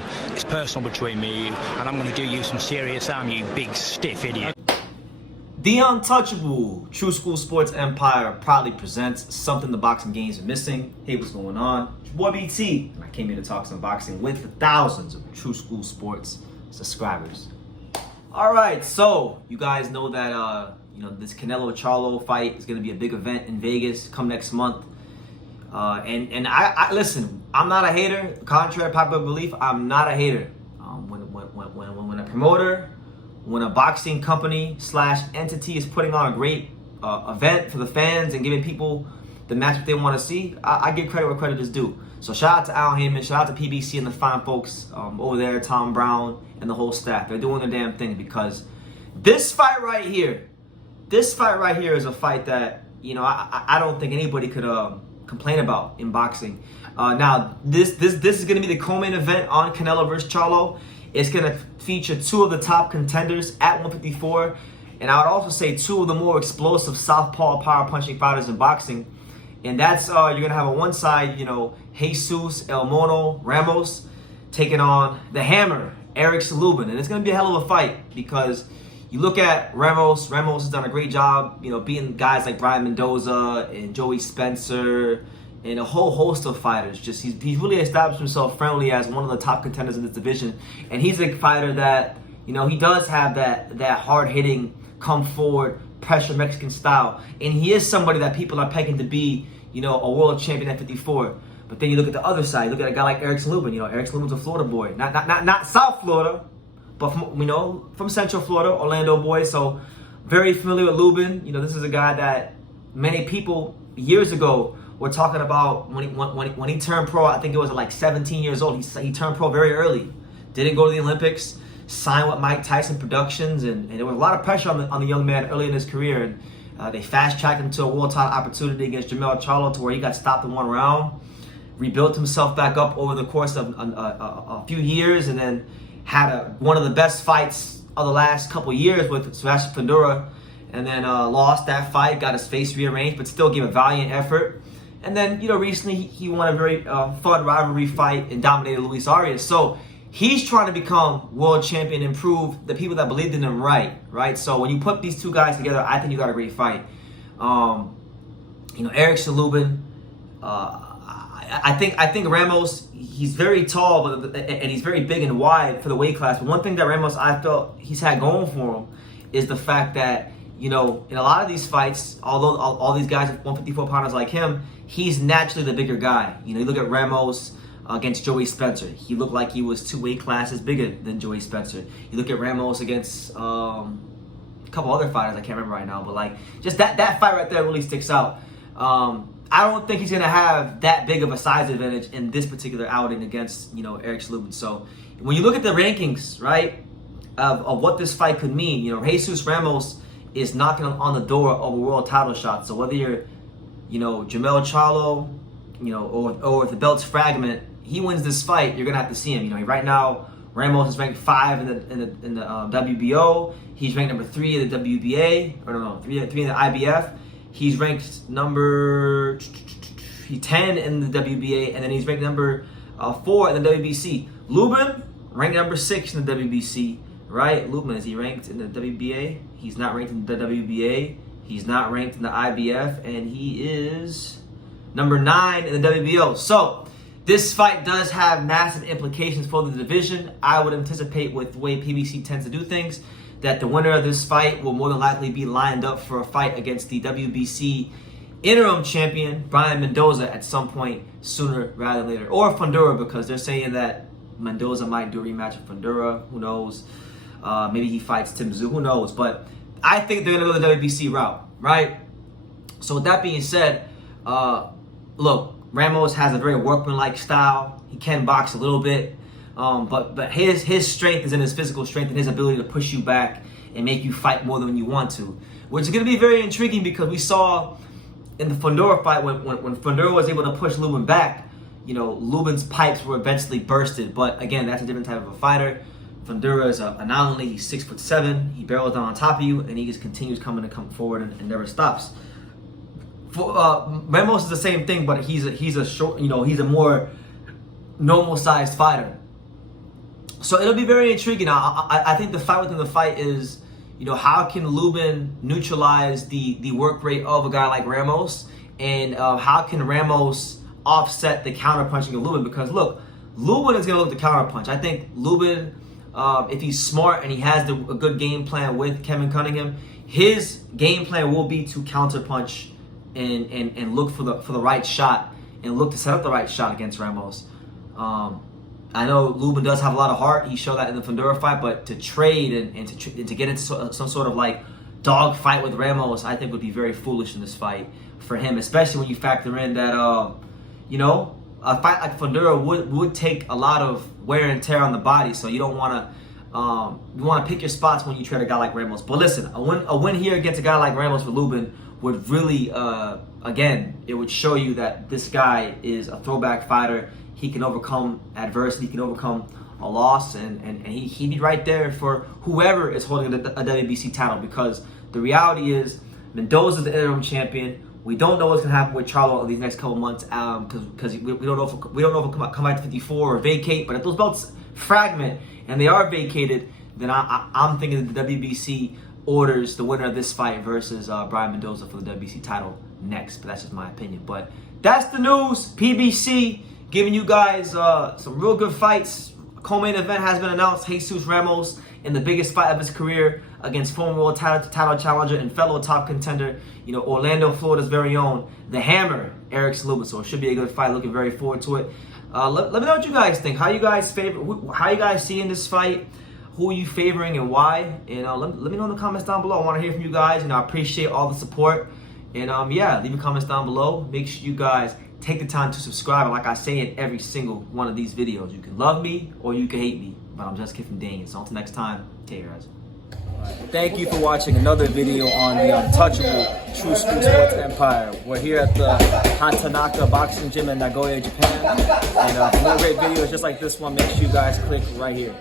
football. It's personal between me and you, and I'm going to do you some serious harm, you big stiff idiot. The Untouchable True School Sports Empire proudly presents something the boxing games are missing. Hey, what's going on? It's your boy BT, and I came here to talk some boxing with the thousands of True School Sports subscribers. All right, so you guys know that this Canelo Charlo fight is going to be a big event in Vegas come next month. And I listen. I'm not a hater. Contrary to popular belief, I'm not a hater. When a promoter, when a boxing company / entity is putting on a great event for the fans and giving people the match that they want to see, I give credit where credit is due. So shout out to Haymon, shout out to PBC and the fine folks over there, Tom Brown and the whole staff. They're doing their damn thing, because this fight right here is a fight that I don't think anybody could complain about in boxing. Now this is going to be the co-main event on Canelo versus Charlo. It's going to feature two of the top contenders at 154, and I would also say two of the more explosive southpaw power punching fighters in boxing. And that's you're going to have on one side, Jesus El Mono Ramos taking on the Hammer Erickson Lubin, and it's going to be a hell of a fight, because you look at Ramos has done a great job, beating guys like Brian Mendoza and Joey Spencer and a whole host of fighters. Just he's really established himself firmly as one of the top contenders in this division. And he's a fighter that, he does have that hard-hitting, come forward, pressure Mexican style. And he is somebody that people are pegging to be, a world champion at 54. But then you look at the other side, look at a guy like Erickson Lubin. Erickson Lubin's a Florida boy. Not South Florida, but from Central Florida, Orlando boy. So very familiar with Lubin. This is a guy that many people years ago were talking about when he turned pro. I think it was like 17 years old. He turned pro very early. Didn't go to the Olympics. Signed with Mike Tyson Productions, and there was a lot of pressure on the young man early in his career. And they fast-tracked him to a world title opportunity against Canelo Charlo, to where he got stopped in one round. Rebuilt himself back up over the course of a few years, and then had one of the best fights of the last couple years with Sebastian Fundora, and then lost that fight, got his face rearranged, but still gave a valiant effort. And then, recently he won a very fun rivalry fight and dominated Luis Arias. So he's trying to become world champion and prove the people that believed in him right? So when you put these two guys together, I think you got a great fight. Erickson Lubin, I think Ramos, he's very tall, and he's very big and wide for the weight class. But one thing that Ramos, I felt he's had going for him, is the fact that, in a lot of these fights, although all these guys are 154 pounders like him, he's naturally the bigger guy. You look at Ramos against Joey Spencer. He looked like he was 2 weight classes bigger than Joey Spencer. You look at Ramos against a couple other fighters I can't remember right now, but just that fight right there really sticks out. I don't think he's going to have that big of a size advantage in this particular outing against, Erickson Lubin. So when you look at the rankings, right, of what this fight could mean, Jesus Ramos is knocking on the door of a world title shot. So whether you're, Jamel Charlo, or if the belt's fragment, he wins this fight, you're going to have to see him. Right now, Ramos is ranked 5 in the WBO. He's ranked number 3 in the WBA, or no, 3 in the IBF. He's ranked number 10 in the WBA, and then he's ranked number 4 in the WBC. Lubin ranked number 6 in the WBC, right? Lubin, is he ranked in the WBA? He's not ranked in the WBA. He's not ranked in the IBF, and he is number 9 in the WBO. So this fight does have massive implications for the division. I would anticipate, with the way PBC tends to do things, that the winner of this fight will more than likely be lined up for a fight against the WBC interim champion, Brian Mendoza, at some point sooner rather than later. Or Fundora, because they're saying that Mendoza might do a rematch with Fundora. Who knows? Maybe he fights Tim Tszyu. Who knows? But I think they're going to go the WBC route, right? So with that being said, look, Ramos has a very workmanlike style. He can box a little bit. But his strength is in his physical strength and his ability to push you back and make you fight more than you want to, which is going to be very intriguing, because we saw in the Fundora fight when Fundora was able to push Lubin back, Lubin's pipes were eventually bursted. But again, that's a different type of a fighter. Fundora is an anomaly. He's 6'7". He barrels down on top of you, and he just continues come forward and never stops. Ramos is the same thing, but he's a short, he's a more normal sized fighter. So it'll be very intriguing. I think the fight within the fight is, how can Lubin neutralize the work rate of a guy like Ramos, and how can Ramos offset the counterpunching of Lubin? Because look, Lubin is going to look to counterpunch. I think Lubin, if he's smart and he has a good game plan with Kevin Cunningham, his game plan will be to counterpunch and look for the right shot and look to set up the right shot against Ramos. I know Lubin does have a lot of heart. He showed that in the Fundora fight, but to trade and to get into some sort of like dog fight with Ramos, I think would be very foolish in this fight for him, especially when you factor in that a fight like Fundora would take a lot of wear and tear on the body. So you don't want to pick your spots when you trade a guy like Ramos. But listen, a win here against a guy like Ramos for Lubin would really again, it would show you that this guy is a throwback fighter. He can overcome adversity, he can overcome a loss, and he'd be right there for whoever is holding a WBC title, because the reality is Mendoza's the interim champion. We don't know what's going to happen with Charlo in these next couple months, because we don't know if he'll come back to 54 or vacate. But if those belts fragment and they are vacated, then I'm thinking the WBC orders the winner of this fight versus Brian Mendoza for the WBC title next. But that's just my opinion. But that's the news. PBC giving you guys some real good fights. A co-main event has been announced. Jesus Ramos in the biggest fight of his career against former world title challenger and fellow top contender, Orlando, Florida's very own, the Hammer, Erickson Lubin. So it should be a good fight. Looking very forward to it. Let me know what you guys think. How you guys seeing this fight? Who are you favoring and why? And let me know in the comments down below. I want to hear from you guys. I appreciate all the support. And yeah, leave your comments down below. Make sure you guys take the time to subscribe. And like I say in every single one of these videos, you can love me or you can hate me, but I'm just kidding, Daniel. So until next time, take care, guys. Thank you for watching another video on the untouchable True School Sports Empire. We're here at the Hatanaka Boxing Gym in Nagoya, Japan. And for more great videos just like this one, make sure you guys click right here.